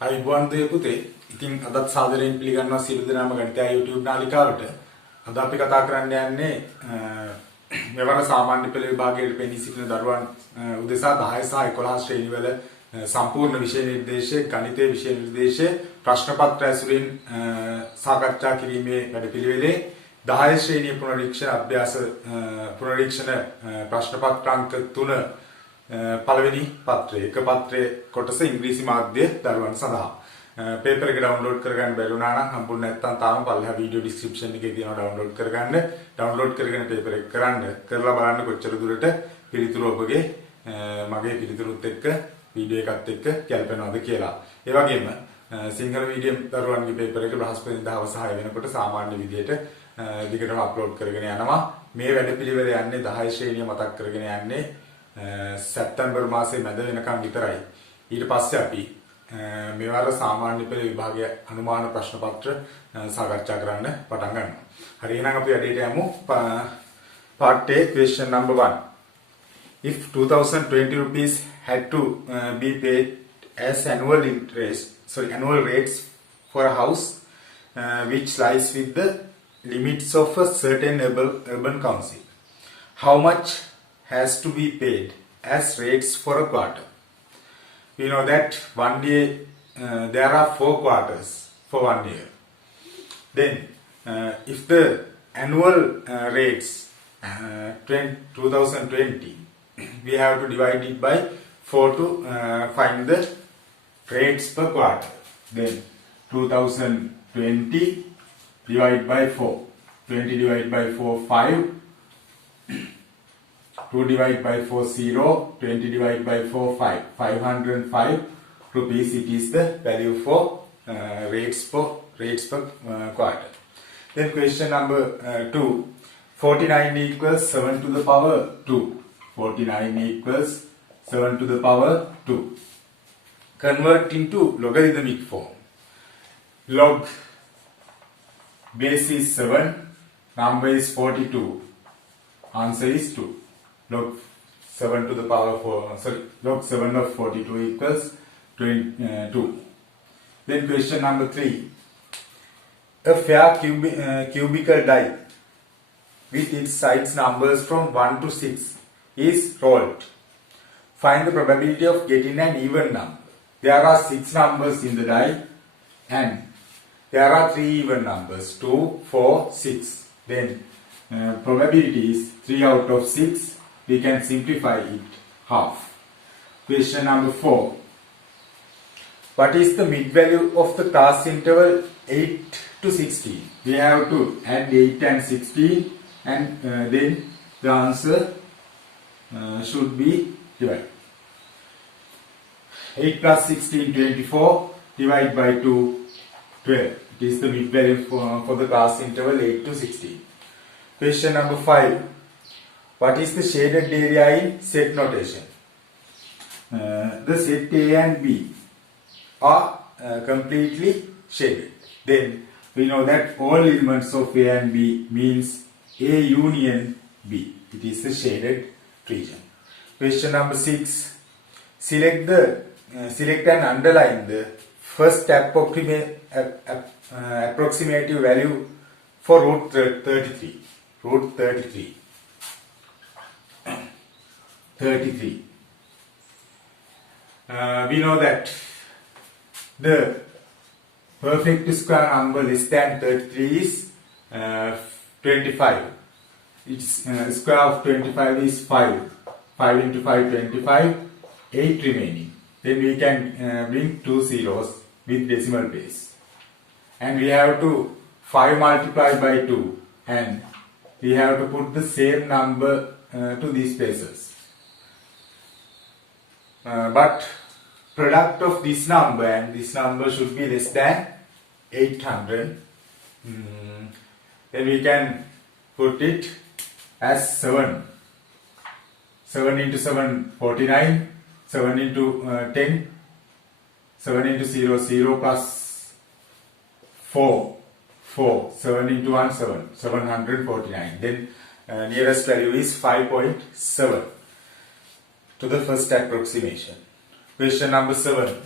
අයිබෝන් දේ පුතේ. ඉතින් අදත් සාදරයෙන් පිළිගන්නවා සියලු දෙනාම ගණිතය YouTube නාලිකාවට. අද අපි කතා කරන්න යන්නේ මෙවර සාමාන්‍ය පෙළ විභාගයේ පෙනී සිටින දරුවන් උදෙසා 10 සහ 11 ශ්‍රේණිවල සම්පූර්ණ විෂය නිර්දේශයේ ගණිතයේ විෂය නිර්දේශයේ ප්‍රශ්න පත්‍ර ඇසුරින් සාකච්ඡා කිරීමේ වැඩපිළිවෙලේ 10 ශ්‍රේණිය පුනරීක්ෂණ අභ්‍යාස පුනරීක්ෂණ ප්‍රශ්න පත්‍ර අංක 3 පළවෙනි පත්‍රය එක පත්‍රයේ කොටස ඉංග්‍රීසි මාධ්‍ය දරුවන් සඳහා පේපර් එක ඩවුන්ලෝඩ් කරගන්න බැරි වුණා නම් හම්බුනේ නැත්නම් තාම පල්ලෙහා වීඩියෝ ඩිස්ක්‍රිප්ෂන් එකේ තියෙනවා ඩවුන්ලෝඩ් කරගන්න. ඩවුන්ලෝඩ් කරගෙන පේපර් එක කරලා බලන්න කොච්චර දුරට පිළිතුරු ඔබගේ මගේ පිළිතුරුත් එක්ක වීඩියෝ එකත් එක්ක ගැලපෙනවද කියලා. ඒ වගේම සිංහල මීඩියම් දරුවන්ගේ පේපර් එක බ්‍රහස්පතින්දා හවස 6 වෙනකොට සාමාන්‍ය විදියට දිගටම අප්ලෝඩ් කරගෙන යනවා. මේ වැඩපිළිවෙල යන්නේ 10 ශ්‍රේණිය මතක් කරගෙන යන්නේ සැප්තැම්බර් මාසයේ මැද වෙනකම් විතරයි. ඊට පස්සේ අපි මේවර සාමාන්‍ය පෙළ විභාගයේ අනුමාන ප්‍රශ්න පත්‍ර සාකච්ඡා කරන්න පටන් ගන්නවා. හරි එහෙනම් අපි වැඩේට යමු. Part A question number 1. If 2020 rupees had to be paid as annual rates for a house which lies with the limits of a certain urban council, how much has to be paid as rates for a quarter? You know that one year there are 4 quarters for 1 year. Then if the annual rates 2020, we have to divide it by 4 to find the rates per quarter. Then 2020 divided by 4, 20 divided by 4 5, 2 divided by 4 0, 20 divided by 4 5, 505 rupees. It is the value for rates per quarter. Then question number 2, 49 equals 7 to the power 2. 49 equals 7 to the power 2. Convert into logarithmic form. Log base is 7, number is 42, answer is 2. Log 7 to the power 4, log 7 of 42 equals 2. Then question number 3. A fair cubical die with its sides numbers from 1 to 6 is rolled. Find the probability of getting an even number. There are 6 numbers in the die and there are 3 even numbers, 2, 4, 6. Then probability is 3 out of 6. We can simplify it half. Question number 4. What is the mid value of the class interval 8 to 16? We have to add 8 and 16 and then the answer should be divided. 8 plus 16, 24, divided by 2, 12. It is the mid value for the class interval 8 to 16. Question number 5. What is the shaded area in set notation? The set A and B are completely shaded. Then we know that all elements of A and B means A union B. It is the shaded region. Question number 6. Select and underline the first approximative value for root 33. Root 33. 33. We know that the perfect square number less than 33 is 25. Its square of 25 is 5. 5 into 5, 25. 8 remaining. Then we can bring 2 zeros with decimal place. And we have to 5 multiplied by 2. And we have to put the same number to these places. But product of this number and this number should be less than 800. Then we can put it as 7. 7 into 7, 49. 7 into 10. 7 into 0, 0 plus 4. 4. 7 into 1, 7. 749. Then nearest value is 5.7 to the first approximation. Question number 7.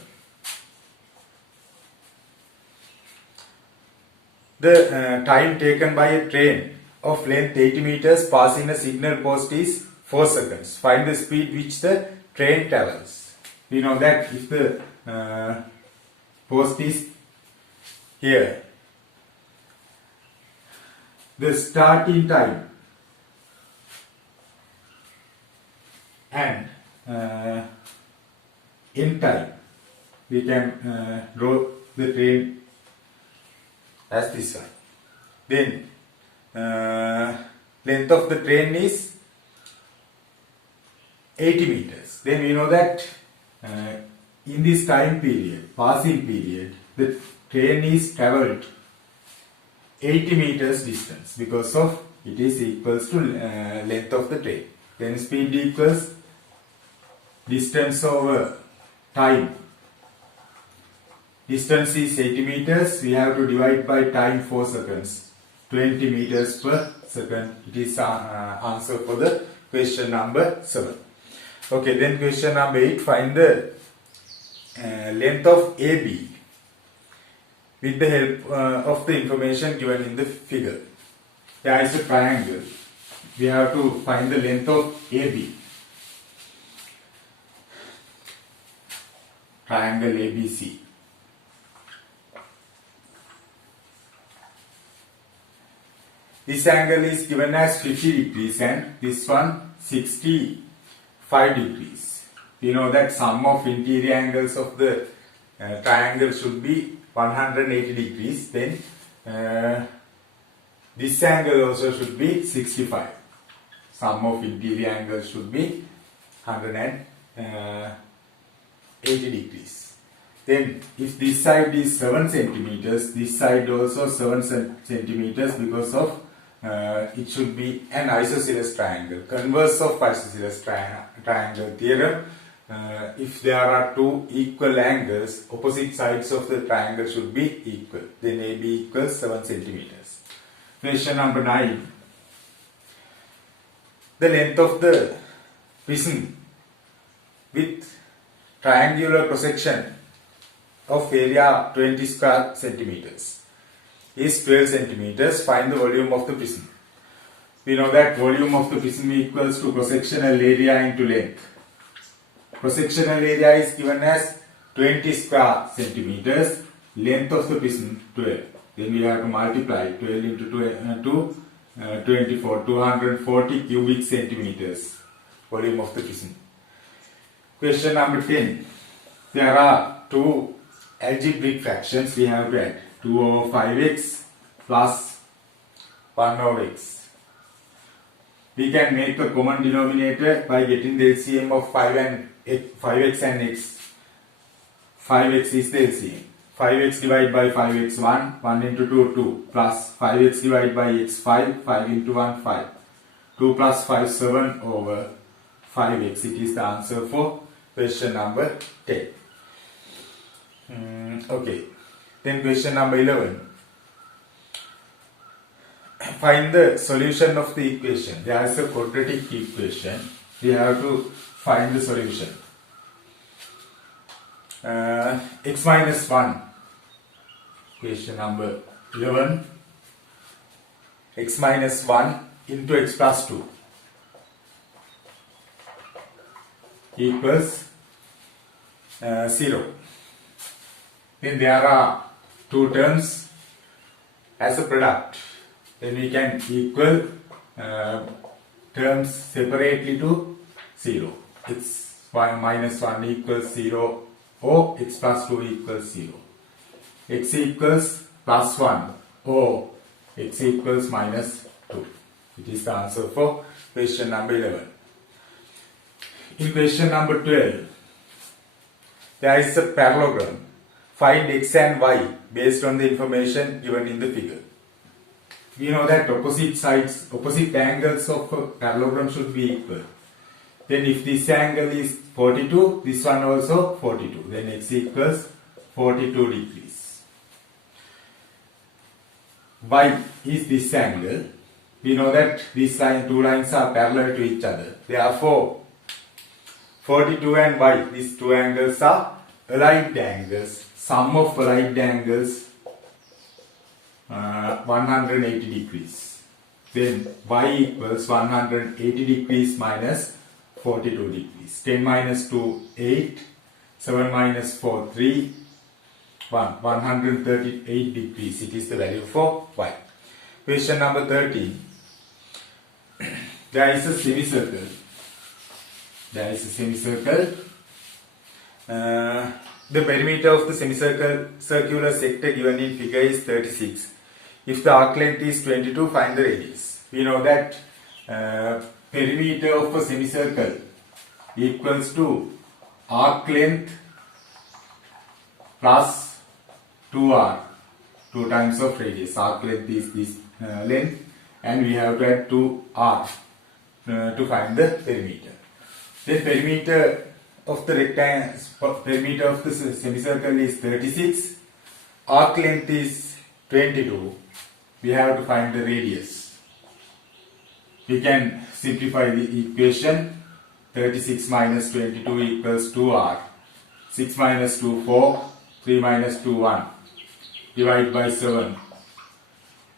The time taken by a train of length 80 meters passing a signal post is 4 seconds. Find the speed which the train travels. We know that if the post is here, the starting time and end time, we can draw the train as this one. Then length of the train is 80 meters. Then we know that in this time period, passing period, the train is travelled 80 meters distance because of it is equals to length of the train. Then speed equals distance over time. Distance is 80 meters. We have to divide by time 4 seconds. 20 meters per second. It is answer for the question number 7. Okay, then question number 8. Find the length of AB with the help of the information given in the figure. There is a triangle. We have to find the length of AB. Triangle ABC. This angle is given as 50 degrees and this one 65 degrees. We know that sum of interior angles of the triangle should be 180 degrees. Then this angle also should be 65. Sum of interior angles should be 180 degrees. Then if this side is 7 centimeters, this side also 7 centimeters because of it should be an isosceles triangle. Converse of isosceles triangle theorem. If there are two equal angles, opposite sides of the triangle should be equal. Then AB equals 7 centimeters. Question number 9. The length of the prism with triangular cross-section of area 20 square centimeters is 12 centimeters. Find the volume of the prism. We know that volume of the prism equals to cross-sectional area into length. Cross-sectional area is given as 20 square centimeters. Length of the prism 12. Then we have to multiply 12 into 24, 240 cubic centimeters. Volume of the prism. Question number 10. There are two algebraic fractions we have to add. 2 over 5x plus 1 over x. We can make a common denominator by getting the LCM of 5x and x. 5x is the LCM. 5x divided by 5x 1, 1 into 2, 2, plus 5x divided by x 5, 5 into 1, 5. 2 plus 5, 7 over 5x. It is the answer for question number 10. Okay. Then question number 11. Find the solution of the equation. There is a quadratic equation. We have to find the solution. X minus 1. Question number 11. X minus 1 into x plus 2 equals 0. Then there are two terms as a product. Then we can equal terms separately to 0. X minus 1 equals 0 or x plus 2 equals 0. X equals plus 1 or x equals minus 2. It is the answer for question number 11. In question number 12, there is a parallelogram. Find x and y based on the information given in the figure. We know that opposite angles of a parallelogram should be equal. Then if this angle is 42, this one also 42. Then x equals 42 degrees. y is this angle. We know that these two lines are parallel to each other. Therefore, 42 and y, these two angles are aligned angles. Sum of aligned angles 180 degrees. Then y equals 180 degrees minus 42 degrees. 10 minus 2, 8. 7 minus 4, 3. 138 degrees. It is the value for y. Question number 13. There is a semicircle. There is a semicircle. The perimeter of the circular sector given in figure is 36. If the arc length is 22, find the radius. We know that perimeter of a semicircle equals to arc length plus 2r, 2 times of radius. Arc length is this length, and we have to add 2r to find the perimeter. The perimeter of the rectangle, perimeter of the semicircle is 36. Arc length is 22. We have to find the radius. We can simplify the equation. 36 minus 22 equals 2r. 6 minus 2, 4. 3 minus 2, 1. Divide by 7.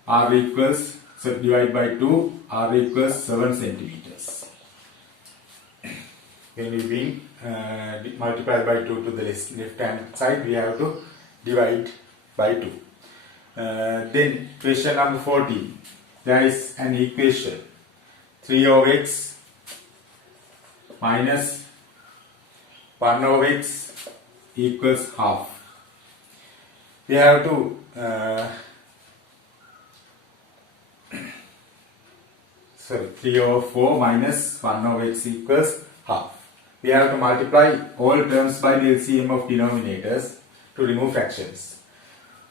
R equals, so divide by 2. R equals 7 centimeters. When we bring multiply by 2 to the left hand side, we have to divide by 2. Then question number 14. There is an equation. 3 over x minus 1 over x equals half. We have to 3 over 4 minus 1 over x equals half. We have to multiply all terms by the LCM of denominators to remove fractions.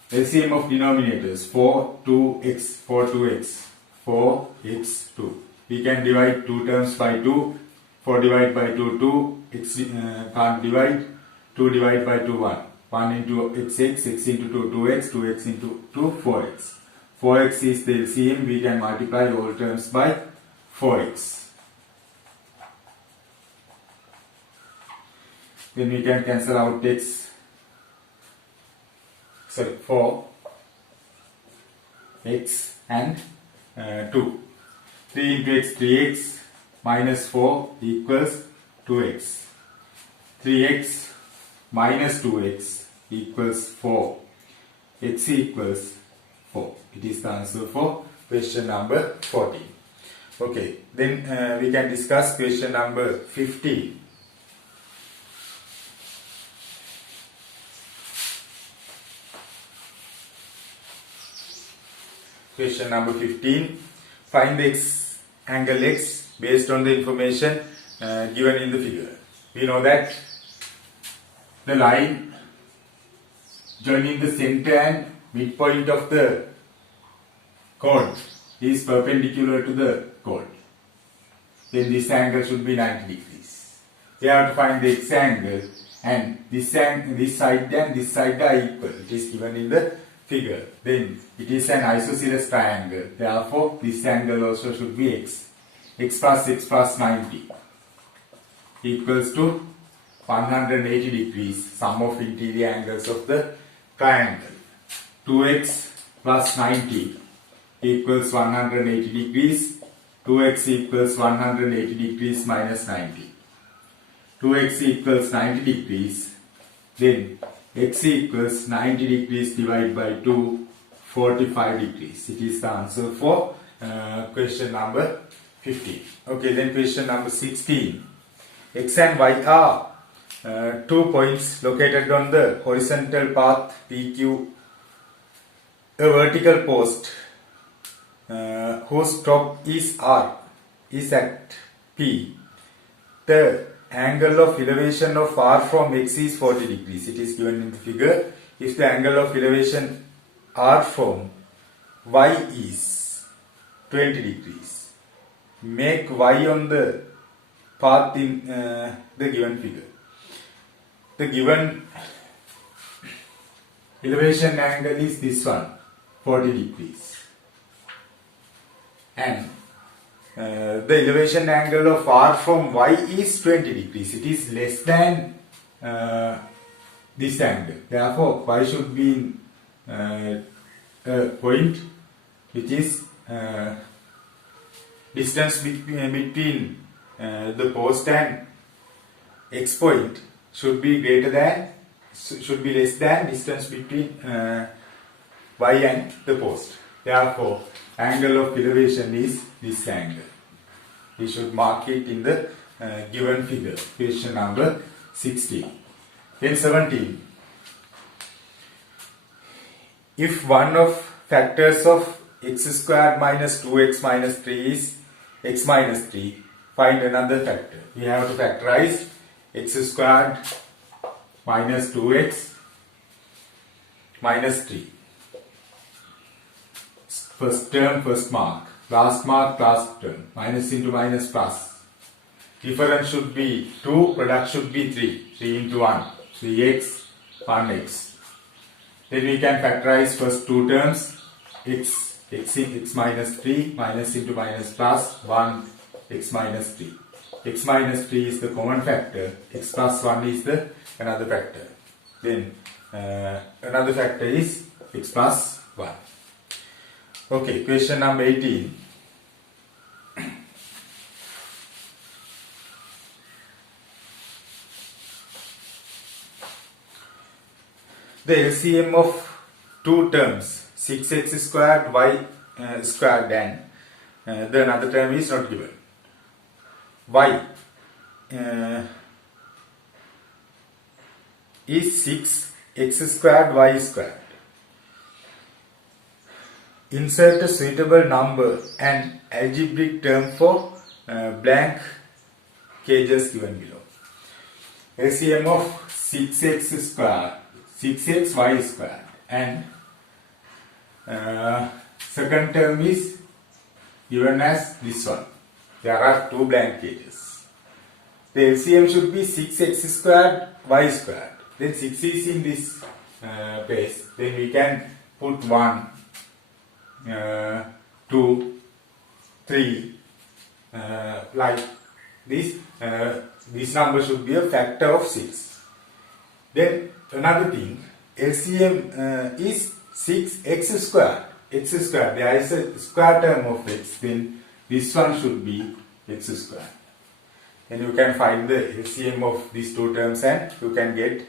LCM of denominators 4, 2x, 4, 2x, 4x, 2. We can divide 2 terms by 2. 4 divided by 2, 2. X can't divide. 2 divided by 2, 1. 1 into x, x into 2, 2x, 2x into 2, 4x. 4x is the LCM. We can multiply all terms by 4x. Then we can cancel out x. 4 x and 2. 3 into x, 3x minus 4 equals 2x. 3x minus 2x equals 4. X equals 4. It is the answer for question number 14. Okay, then we can discuss question number 15. Question number 15. Find the angle x based on the information given in the figure. We know that the line joining the center and midpoint of the chord is perpendicular to the chord. Then this angle should be 90 degrees. We have to find the x angle, and this side and this side are equal. It is given in the figure. Then it is an isosceles triangle. Therefore, this angle also should be x. X plus 90 equals to 180 degrees. Sum of interior angles of the triangle. 2x plus 90 equals 180 degrees. 2x equals 180 degrees minus 90. 2x equals 90 degrees. Then x equals 90 degrees divided by 2, 45 degrees. It is the answer for question number 15. Okay, then question number 16. X and y are 2 points located on the horizontal path PQ. A vertical post whose top is R is at P. The angle of elevation of R from X is 40 degrees. It is given in the figure. If the angle of elevation R from Y is 20 degrees, make Y on the path in the given figure. The given elevation angle is this one, 40 degrees. and the elevation angle of R from Y is 20 degrees. It is less than this angle. Therefore, Y should be in a point which is distance between the post and X point should be less than distance between Y and the post. Therefore, angle of elevation is this angle. We should mark it in the given figure. Question number 16. Then 17. If one of factors of x squared minus 2x minus 3 is x minus 3, find another factor. We have to factorize x squared minus 2x minus 3. First term, first mark. Last mark, last term. Minus into minus plus. Difference should be 2, product should be 3. 3 into 1. 3x, 1x. Then we can factorize first two terms. X minus 3, minus into minus plus 1, x minus 3. X minus 3 is the common factor. X plus 1 is the another factor. Then another factor is x plus 1. Okay, question number 18. The LCM of two terms, 6x squared, y squared, and the another term is not given. Y is 6x squared, y squared. Insert a suitable number and algebraic term for blank cages given below. LCM of 6x squared, 6x y squared, and second term is given as this one. There are two blank cages. The LCM should be 6x squared y squared. Then 6 is in this place. Then we can put 1, 2, 3, like this. This number should be a factor of 6. Then another thing, LCM is 6x squared. X squared, there is a square term of x, then this one should be x squared. And you can find the LCM of these two terms and you can get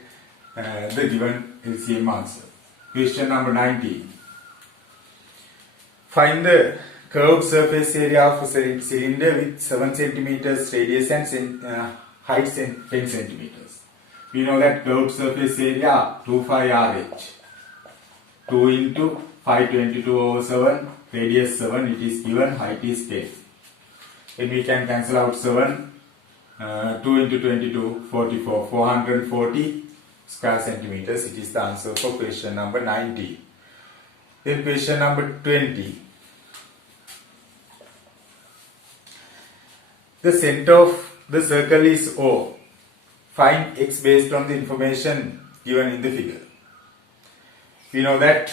the given LCM answer. Question number 19. Find the curved surface area of a cylinder with 7 centimeters radius and height 10 centimeters. We know that curved surface area 2 pi RH. 2 into 522 over 7, radius 7, it is given, height is 10. Then we can cancel out 7, 2 into 22, 44, 440 square centimeters. It is the answer for question number 19. Then question number 20. The center of the circle is O. Find x based on the information given in the figure. We know that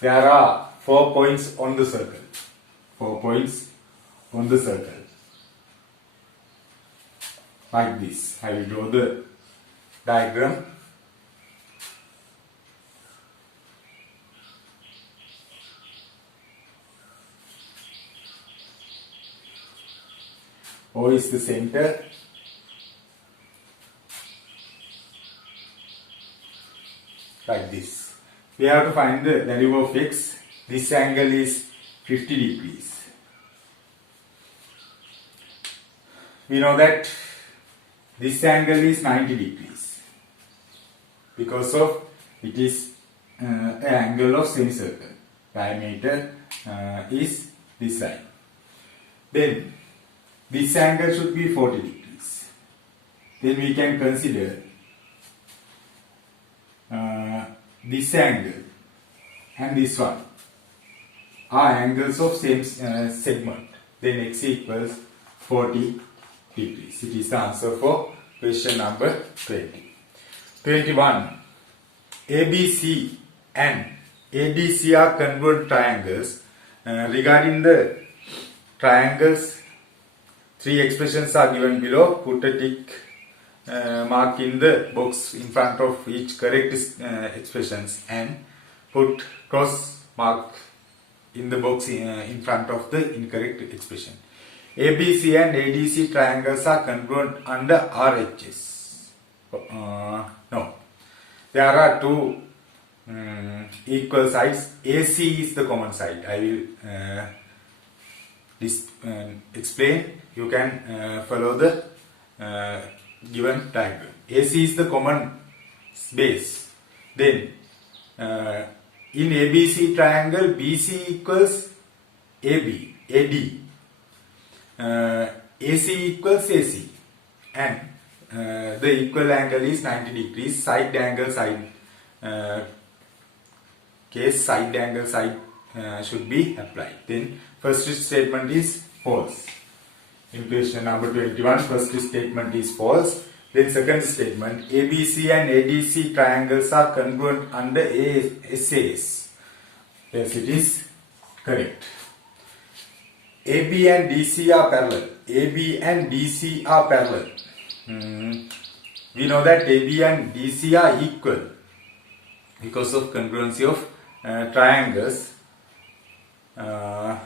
there are 4 points on the circle. 4 points on the circle. Like this. I will draw the diagram. O is the center. Like this. We have to find the value of x. This angle is 50 degrees. We know that this angle is 90 degrees because of it is an angle of semicircle. Diameter is this line. Then this angle should be 40 degrees. Then we can consider this angle and this one are angles of same segment. Then x equals 40 degrees. It is the answer for question number 20. 21. ABC and ADC are congruent triangles Regarding the triangles, three expressions are given below. Put a tick mark in the box in front of each correct expressions and put cross mark in the box in front of the incorrect expression. ABC and ADC triangles are congruent under RHS. No. There are two equal sides. AC is the common side. I will explain. You can follow the given diagram. AC is the common base. Then in ABC triangle, BC equals AB, AD. AC equals AC, and the equal angle is 90 degrees. Side angle side case side angle side should be applied. Then first statement is false. In question number 21, first statement is false. Then second statement, ABC and ADC triangles are congruent under SAS. Yes, it is correct. AB and DC are parallel. AB and DC are parallel. We know that AB and DC are equal because of congruency of triangles. Not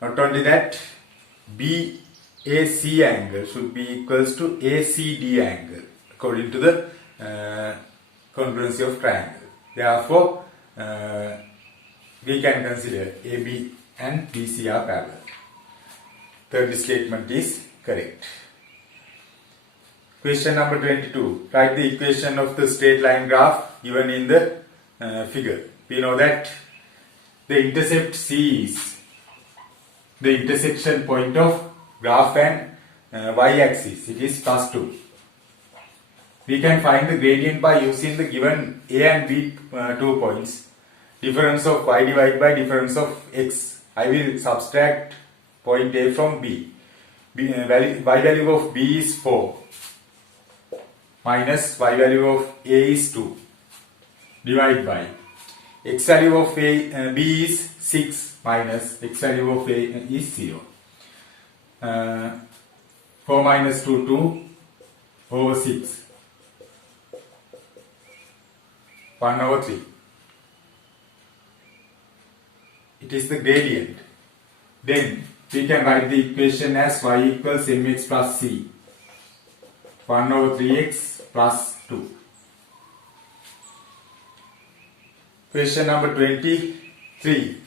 only that, BAC angle should be equals to ACD angle according to the congruency of triangle. Therefore, we can consider AB and BC are parallel. Third statement is correct. Question number 22. Write the equation of the straight line graph given in the figure. We know that the intercept C is the intersection point of graph and y-axis. It is plus 2. We can find the gradient by using the given A and B 2 points. Difference of y divided by difference of x. I will subtract point A from B. Y value of B is 4 minus y value of A is 2 divided by x value of B is 6 minus x value of A is 0. 4 minus 2, 2 over 6. 1 over 3. It is the gradient. Then we can write the equation as y equals mx plus c. 1 over 3x plus 2. Question number 23.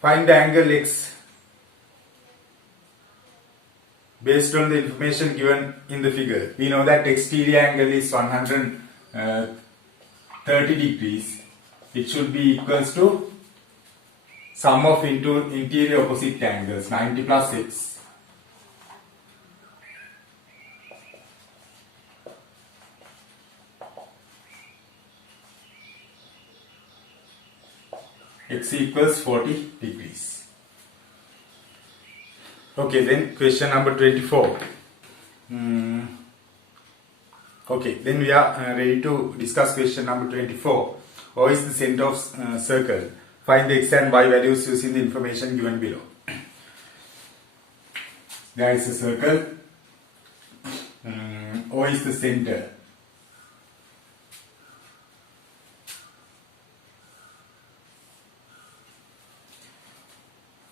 Find the angle x based on the information given in the figure. We know that exterior angle is 130 degrees. It should be equals to sum of interior opposite angles, 90 plus x. X equals 40 degrees. Okay, then question number 24. Okay, then we are ready to discuss question number 24. O is the center of circle. Find the x and y values using the information given below. There is a circle. O is the center.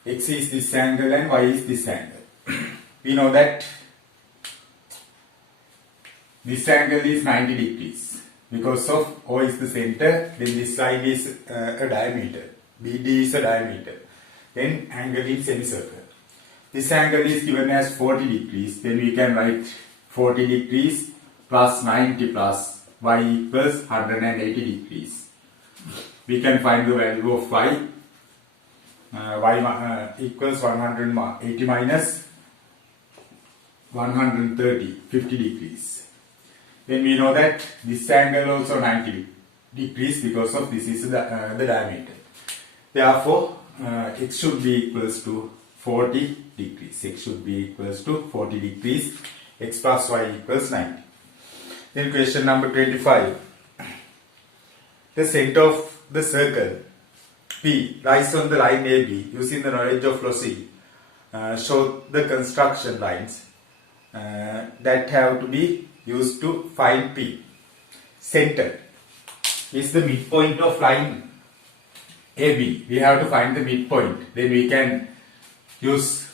X is this angle and y is this angle. We know that this angle is 90 degrees. Because of O is the center, then this side is a diameter. BD is a diameter. Then angle is semicircle. This angle is given as 40 degrees. Then we can write 40 degrees plus 90 plus y equals 180 degrees. We can find the value of y. Y equals 180 minus 130, 50 degrees. Then we know that this angle also 90 degrees because of this is the diameter. Therefore, x should be equals to 40 degrees. X should be equals to 40 degrees. x plus y equals 90. Then question number 25. The center of the circle P lies on the line AB. Using the knowledge of Lossy, show the construction lines that have to be used to find P. Center is the midpoint of line AB. We have to find the midpoint. Then we can use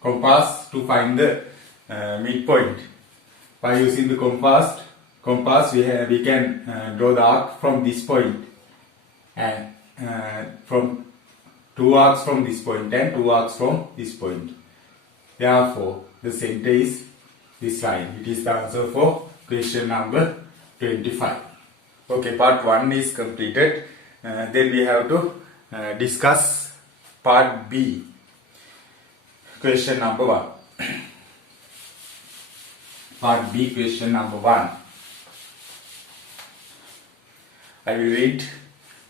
compass to find the midpoint. By using the compass we can draw the arc from this point and from 2 arcs from this point and 2 arcs from this point. Therefore, the center is this line. It is the answer for question number 25. Okay, part 1 is completed. Then we have to discuss part B. Question number 1. Part B, question number 1. I will read.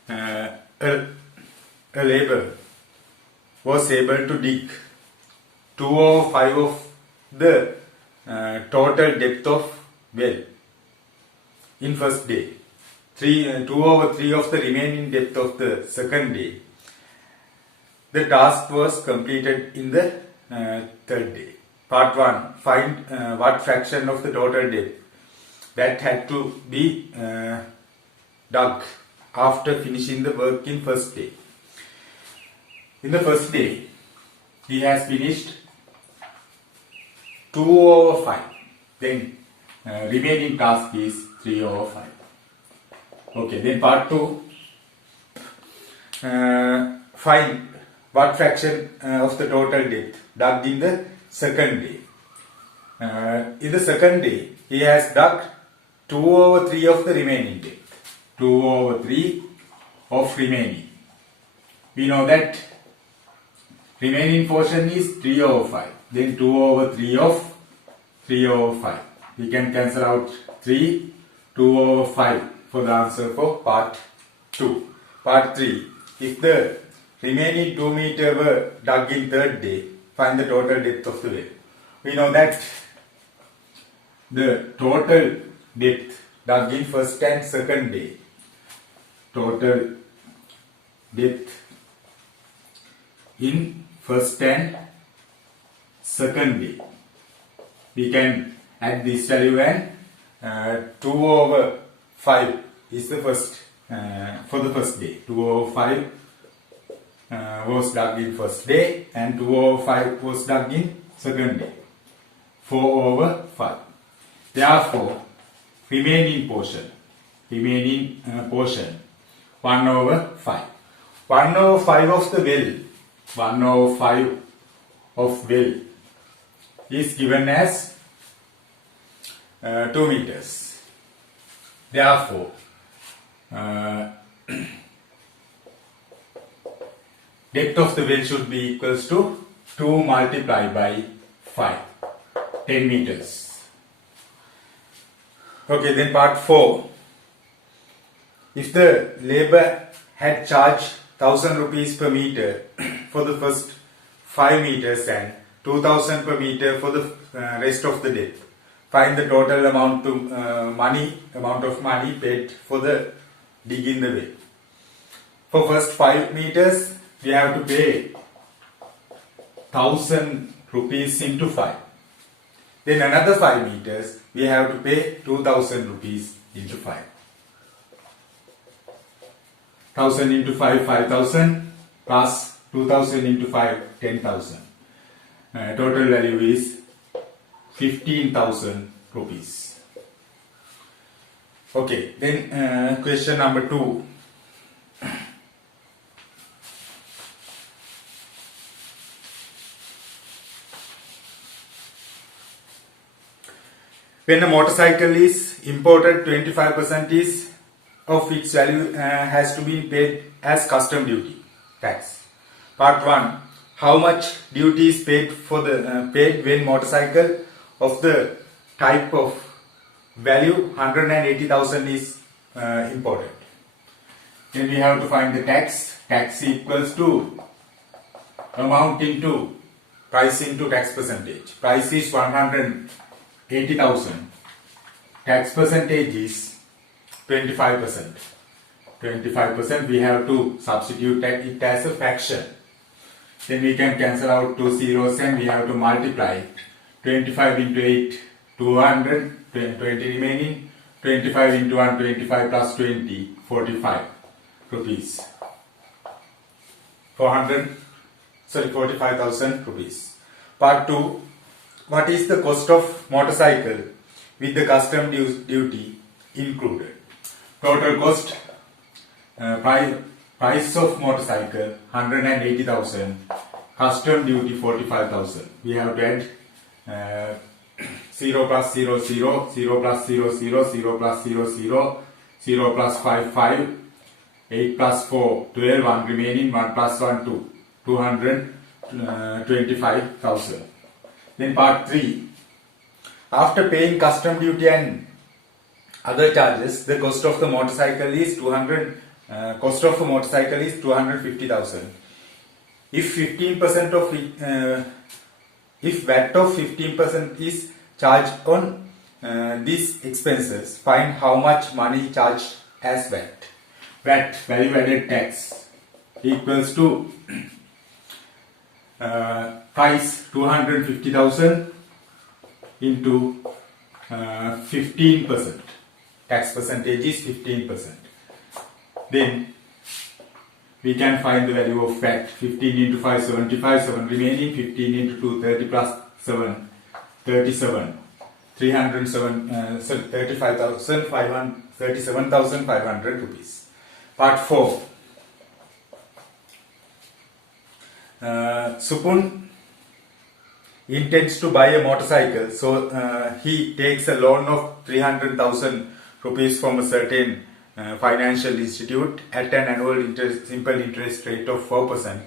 A laborer was able to dig 2/5 of the total depth of well in first day, 2/3 of the remaining depth of the second day. The task was completed in the third day. Part 1. Find what fraction of the total depth that had to be dug after finishing the work in first day. In the first day, he has finished 2/5. Then remaining task is 3/5. Okay, then part 2. Find what fraction of the total depth dug in the second day. In the second day, he has dug 2/3 of the remaining depth. 2/3 of remaining. We know that remaining portion is 3/5. Then 2/3 of 3/5. We can cancel out 3, 2/5 for the answer for part 2. Part 3. If the remaining 2 meter were dug in third day, find the total depth of the well. We know that the total depth dug in first and second day, total depth in first and second day, we can add this value and 2/5 is the first for the first day. 2/5 was dug in first day and 2/5 was dug in second day. 4/5. Therefore, remaining portion 1/5. 1/5 of the well, 1/5 of well is given as 2 meters. Therefore, depth of the well should be equals to 2 multiplied by 5, 10 meters. Okay, then part 4. If the labor had charged 1000 rupees per meter for the first 5 meters and 2000 per meter for the rest of the depth, find the total amount of money paid for the digging the well. For first 5 meters, we have to pay 1000 rupees into 5. Then another 5 meters, we have to pay 2000 rupees into 5. 1000 into 5, 5000 plus 2000 into 5, 10,000. Total value is 15,000 rupees. Okay, then question number 2. When a motorcycle is imported, 25% is of its value has to be paid as custom duty tax. Part 1. How much duty is paid for the paid when motorcycle of the type of value 180,000 is imported? Then we have to find the tax. Tax equals to amount into price into tax percentage. Price is 180,000. Tax percentage is 25%. 25% we have to substitute it as a fraction. Then we can cancel out 2 zeros and we have to multiply 25 into 8, 200, 20 remaining, 25 into 1, 25 plus 20, 45 rupees. 45,000 rupees. Part 2. What is the cost of motorcycle with the custom duty included? Total cost, price of motorcycle 180,000, custom duty 45,000. We have to add 0 plus 0, 0, 0 plus 0, 0, 0 plus 0, 0, 0 plus 5, 5, 8 plus 4, 12, 1 remaining, 1 plus 1, 2, 225,000. Then part 3. After paying custom duty and other charges, the cost of the motorcycle is 250,000. If 15% of it, if VAT of 15% is charged on these expenses, find how much money charged as VAT. VAT, value added tax, equals to price 250,000 into 15%. Tax percentage is 15%. Then we can find the value of VAT. 15 into 5, 75, 7 remaining, 15 into 2, 30 plus 7, 37. 37,500 rupees. Part 4. Supun intends to buy a motorcycle, so he takes a loan of 300,000 rupees from a certain financial institute at an annual simple interest rate of 4%,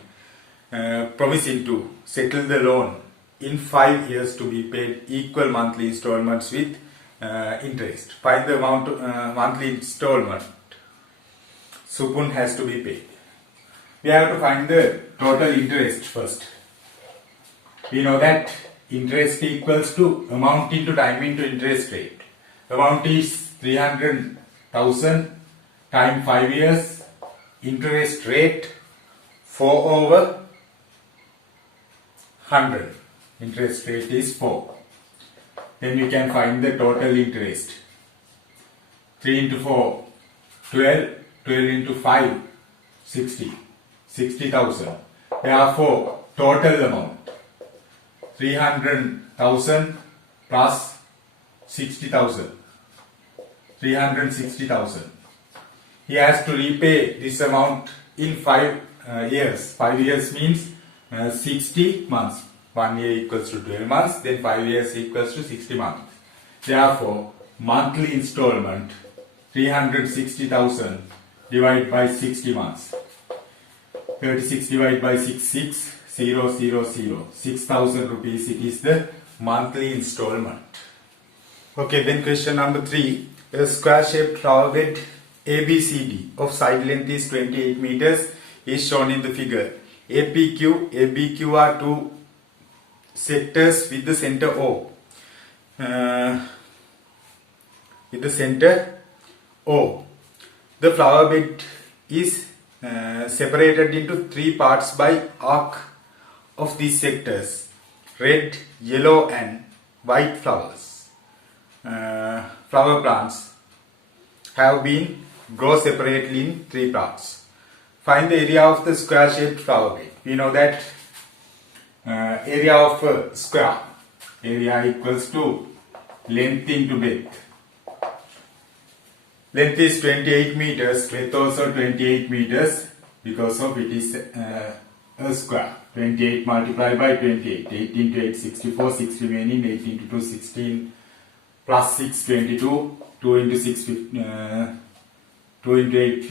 promising to settle the loan in 5 years to be paid equal monthly installments with interest. Find the amount monthly installment Supun has to be paid. We have to find the total interest first. We know that interest equals to amount into time into interest rate. Amount is 300,000 times 5 years. Interest rate 4 over 100. Interest rate is 4. Then we can find the total interest. 3 into 4, 12. 12 into 5, 60. 60,000. Therefore, total amount 300,000 plus 60,000. 360,000. He has to repay this amount in 5 years. 5 years means 60 months. 1 year equals to 12 months, then 5 years equals to 60 months. Therefore, monthly installment 360,000 divided by 60 months. 36 divided by 6, 6, 0, 0, 0. 6,000 rupees, it is the monthly installment. Okay, then question number 3. A square shaped flower bed ABCD of side length is 28 meters is shown in the figure. APQ, ABQ are two sectors with the center O. With the center O. The flower bed is separated into 3 parts by arc of these sectors. Red, yellow and white flowers. Flower plants have been grown separately in 3 parts. Find the area of the square shaped flower bed. We know that area of a square, area equals to length into breadth. Length is 28 meters, breadth also 28 meters because of it is a square. 28 multiplied by 28. 8 into 8, 64, 6 remaining, 8 into 2, 16, plus 6, 22, 2 into 6, 2 into 8,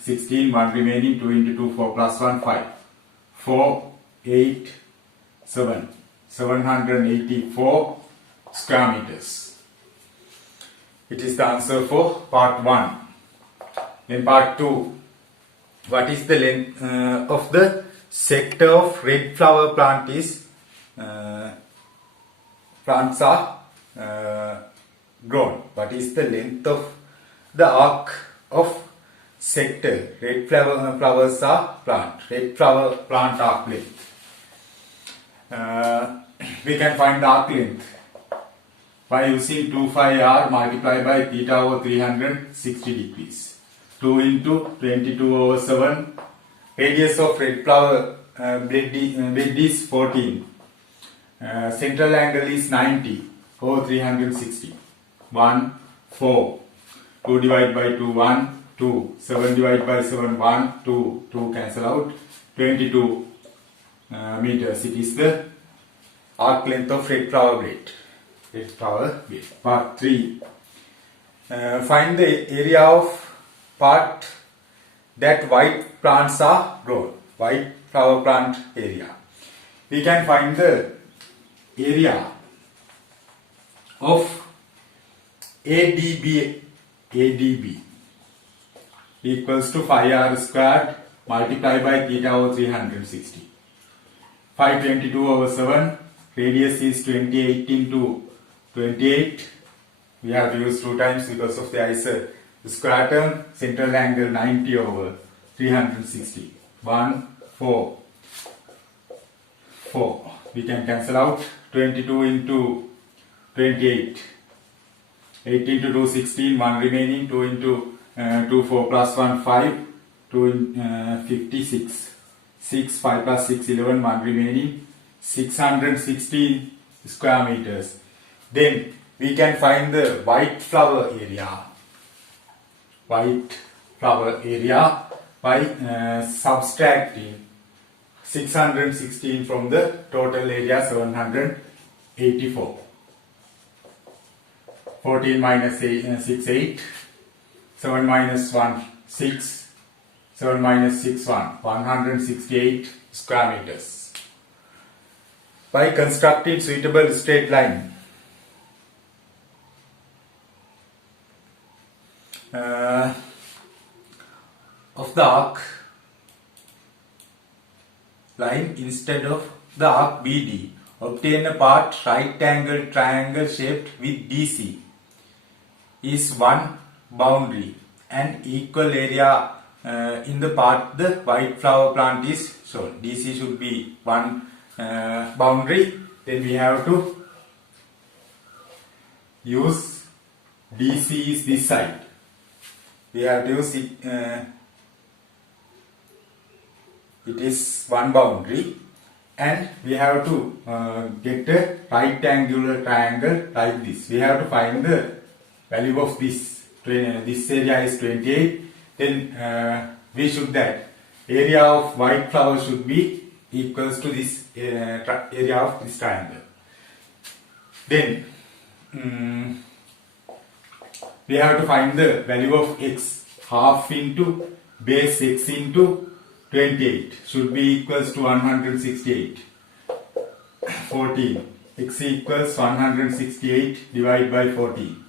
16, 1 remaining, 2 into 2, 4 plus 1, 5. 4, 8, 7. 784 square meters. It is the answer for part 1. Then part 2. What is the length of the sector of red flower plant is plants are grown. What is the length of the arc of sector? Red flowers are plant. Red flower plant arc length. We can find the arc length by using 2 phi r multiplied by theta over 360 degrees. 2 into 22 over 7. Radius of red flower bed is 14. Central angle is 90 over 360. 1, 4. 2 divided by 2, 1, 2. 7 divided by 7, 1, 2. 2 cancel out. 22 meters. It is the arc length of red flower blade. Red flower blade. Part 3. Find the area of part that white plants are grown. White flower plant area. We can find the area of ADB equals to phi r squared multiplied by theta over 360. 522 over 7. Radius is 28 into 28. We have to use 2 times because of the ISO. The square term, central angle 90 over 360. 1, 4. 4. We can cancel out 22 into 28. 8 into 2, 16. 1 remaining. 2 into 2, 4 plus 1, 5. 2 56. 6, 5 plus 6, 11. 1 remaining. 616 square meters. Then we can find the white flower area. White flower area by subtracting 616 from the total area 784. 14 minus 6, 8. 7 minus 1, 6. 7 minus 6, 1. 168 square meters. By constructing suitable straight line, of the arc line instead of the arc BD, obtain a part right angle triangle shaped with DC is one boundary and equal area in the part the white flower plant is shown. DC should be one boundary. Then we have to use DC is this side. We have to use it. It is one boundary, and we have to get a right angular triangle like this. We have to find the value of this. This area is 28. Then we should that area of white flower should be equals to this area of this triangle. Then we have to find the value of x. Half into base x into 28 should be equals to 168. 14. X equals 168 divided by 14.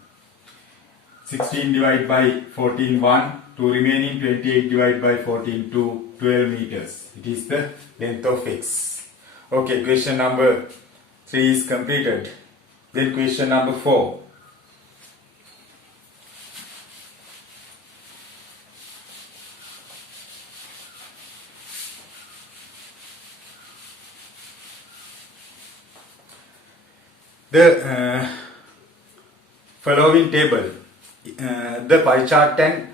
16 divided by 14, 1. 2 remaining, 28 divided by 14, 2. 12 meters. It is the length of x. Okay, question number 3 is completed. Then question number 4. The following table, the pie chart and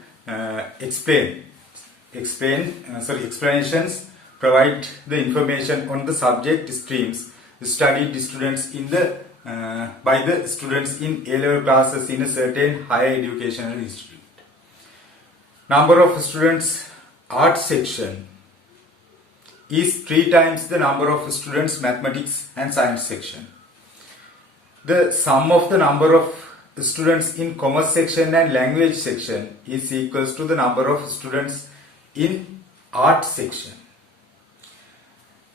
explanations provide the information on the subject streams studied students in the by the students in A-level classes in a certain higher educational institute. Number of students art section is 3 times the number of students mathematics and science section. The sum of the number of students in commerce section and language section is equals to the number of students in art section.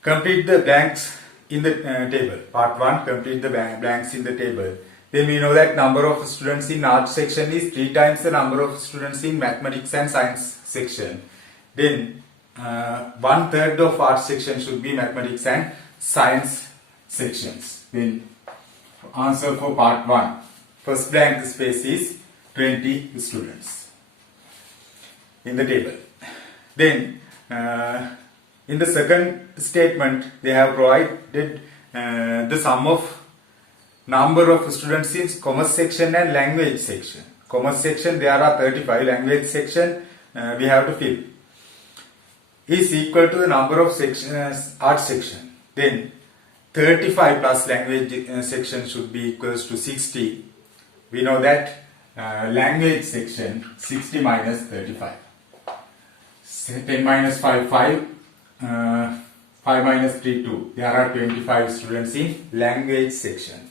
Complete the blanks in the table. Part 1, complete the blanks in the table. Then we know that number of students in art section is 3 times the number of students in mathematics and science section. Then 1/3 of art section should be mathematics and science sections. Then answer for part 1. First blank space is 20 students in the table. Then in the second statement they have provided the sum of number of students in commerce section and language section. Commerce section there are 35, language section we have to fill is equal to the number of sections art section. Then 35 plus language section should be equals to 60. We know that language section 60 minus 35. 10 minus 5, 5. 5 minus 3, 2. There are 25 students in language section.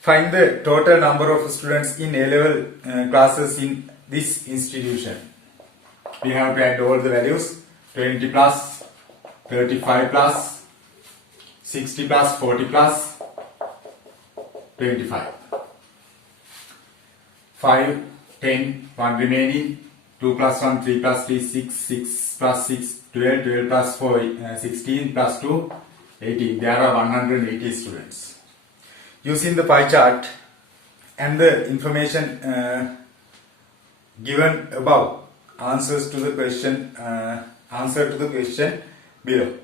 Find the total number of students in A-level classes in this institution. We have to add all the values. 20 plus, 35 plus, 60 plus, 40 plus, 25. 5, 10, 1 remaining, 2 plus 1, 3 plus 3, 6, 6 plus 6, 12, 12 plus 4, 16 plus 2, 18. There are 180 students. Using the pie chart and the information given above, answer to the question below.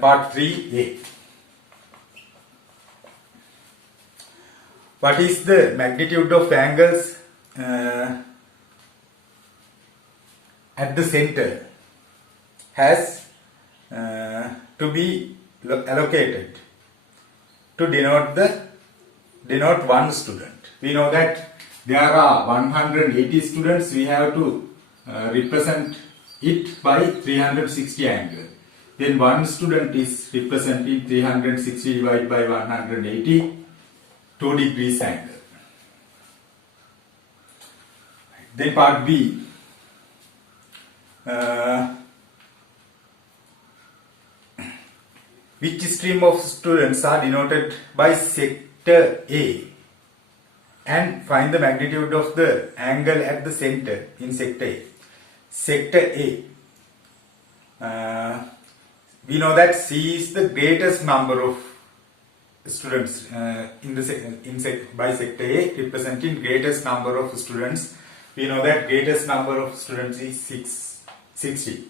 Part 3a. What is the magnitude of angles at the center has to be allocated to denote one student. We know that there are 180 students. We have to represent it by 360 angle. Then one student is representing 360 divided by 180, 2 degrees angle. Then part B. Which stream of students are denoted by sector A, and find the magnitude of the angle at the center in sector A. Sector A. We know that C is the greatest number of students by sector A, representing greatest number of students. We know that greatest number of students is 60.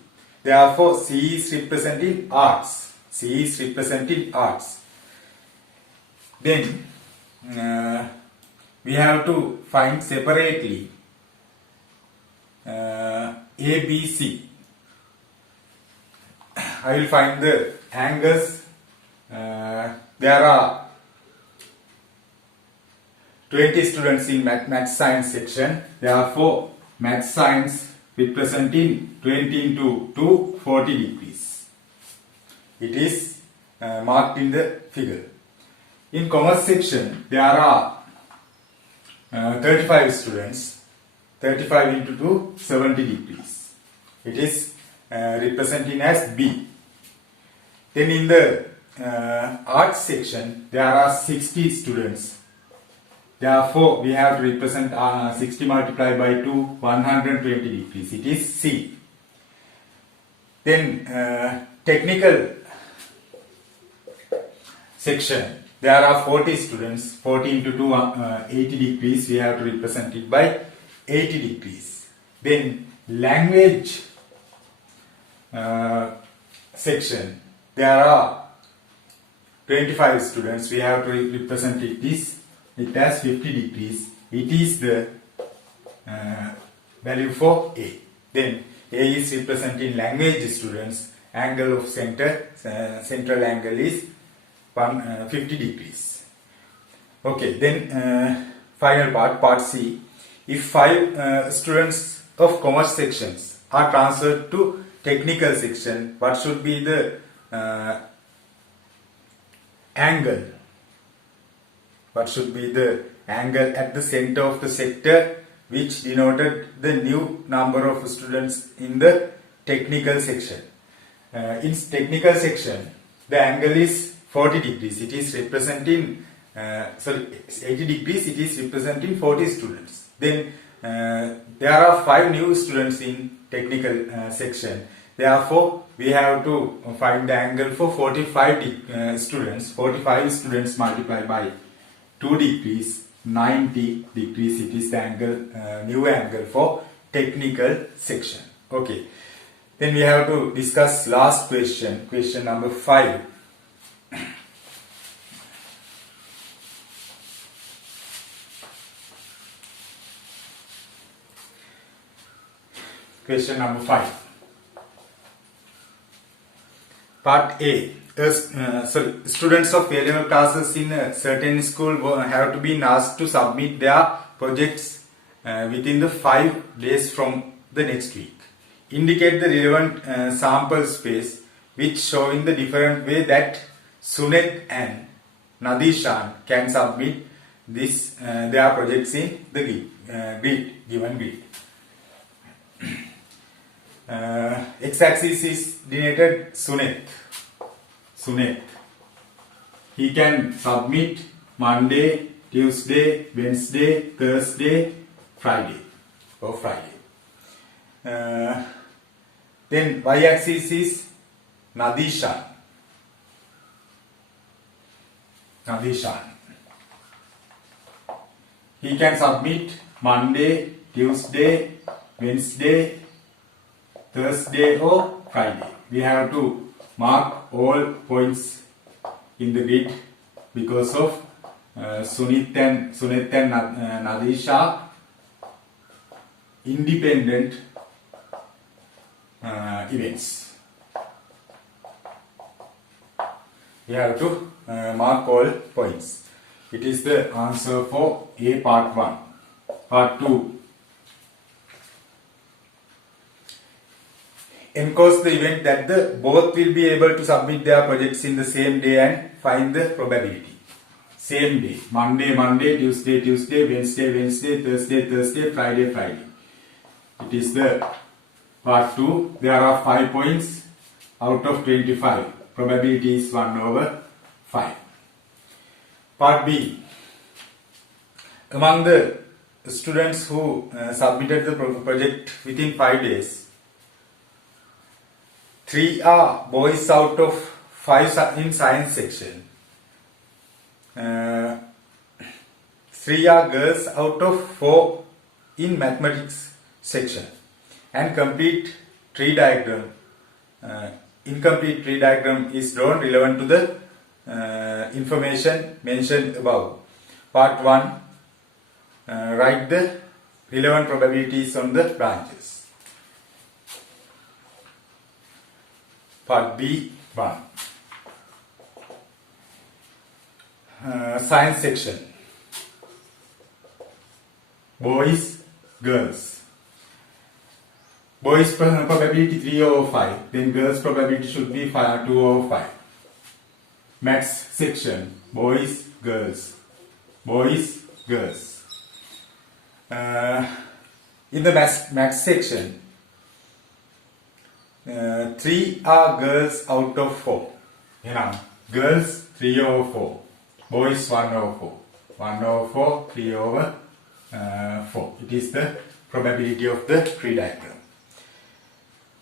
Therefore, C is representing arts. C is representing arts. Then we have to find separately A, B, C. I will find the angles. There are 20 students in math science section. Therefore, math science representing 20 into 2, 40 degrees. It is marked in the figure. In commerce section, there are 35 students. 35 into 2, 70 degrees. It is representing as B. Then in the arts section, there are 60 students. Therefore, we have to represent 60 multiplied by 2, 120 degrees. It is C. Then technical section, there are 40 students. 40 into 2, 80 degrees. We have to represent it by 80 degrees. Then language section, there are 25 students. We have to represent it as 50 degrees. It is the value for A. Then A is representing language students. Angle of central angle is 50 degrees. Okay, then final part C. If 5 students of commerce sections are transferred to technical section, what should be the angle? What should be the angle at the center of the sector which denoted the new number of students in the technical section? In technical section, the angle is 40 degrees. It is representing 80 degrees. It is representing 40 students. Then there are 5 new students in technical section. Therefore, we have to find the angle for 45 students. 45 students multiplied by 2 degrees, 90 degrees. It is the angle, new angle for technical section. Okay. Then we have to discuss last question, question number 5. Question number 5. Part A. Students of A-level classes in a certain school have to be asked to submit their projects within the 5 days from the next week. Indicate the relevant sample space which show in the different way that Sunet and Nadishan can submit their projects in the given grid. X-axis is denoted Sunet. He can submit Monday, Tuesday, Wednesday, Thursday, Friday. Then y-axis is Nadishan. He can submit Monday, Tuesday, Wednesday, Thursday or Friday. We have to mark all points in the grid because of Sunit and Nadisha independent events. We have to mark all points. It is the answer for A part 1. Part 2. Encode the event that both will be able to submit their projects in the same day and find the probability. Same day. Monday, Tuesday, Wednesday, Thursday, Friday. It is the part 2. There are 5 points out of 25. Probability is 1/5. Part B. Among the students who submitted the project within 5 days, 3 are boys out of 5 in science section. 3 are girls out of 4 in mathematics section. And incomplete tree diagram is drawn relevant to the information mentioned above. Part 1. Write the relevant probabilities on the branches. Part B1. Science section. Boys, girls. Boys probability 3/5. Then girls probability should be 2/5. Maths section. Boys, girls. In the maths section, 3 are girls out of 4. Girls 3/4. Boys 1/4. 1/4, 3/4. It is the probability of the tree diagram.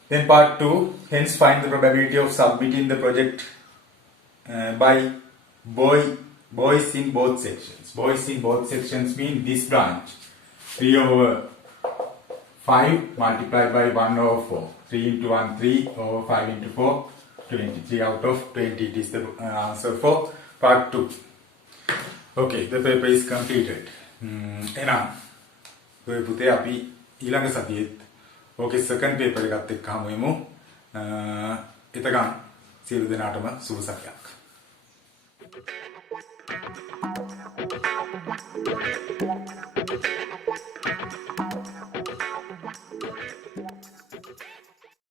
Then part 2, hence find the probability of submitting the project by boys in both sections. Boys in both sections mean this branch. 3/5 multiplied by 1/4. 3 into 1, 3/5 into 4, 23 out of 20. It is the answer for part 2. Okay, the paper is completed. එහෙනම් ඔය පුතේ අපි ඊළඟ සතියේත් ඕකේ second paper එකත් එක්ක හමු වෙමු. එතකන් සියලු දෙනාටම සුබ සතියක්.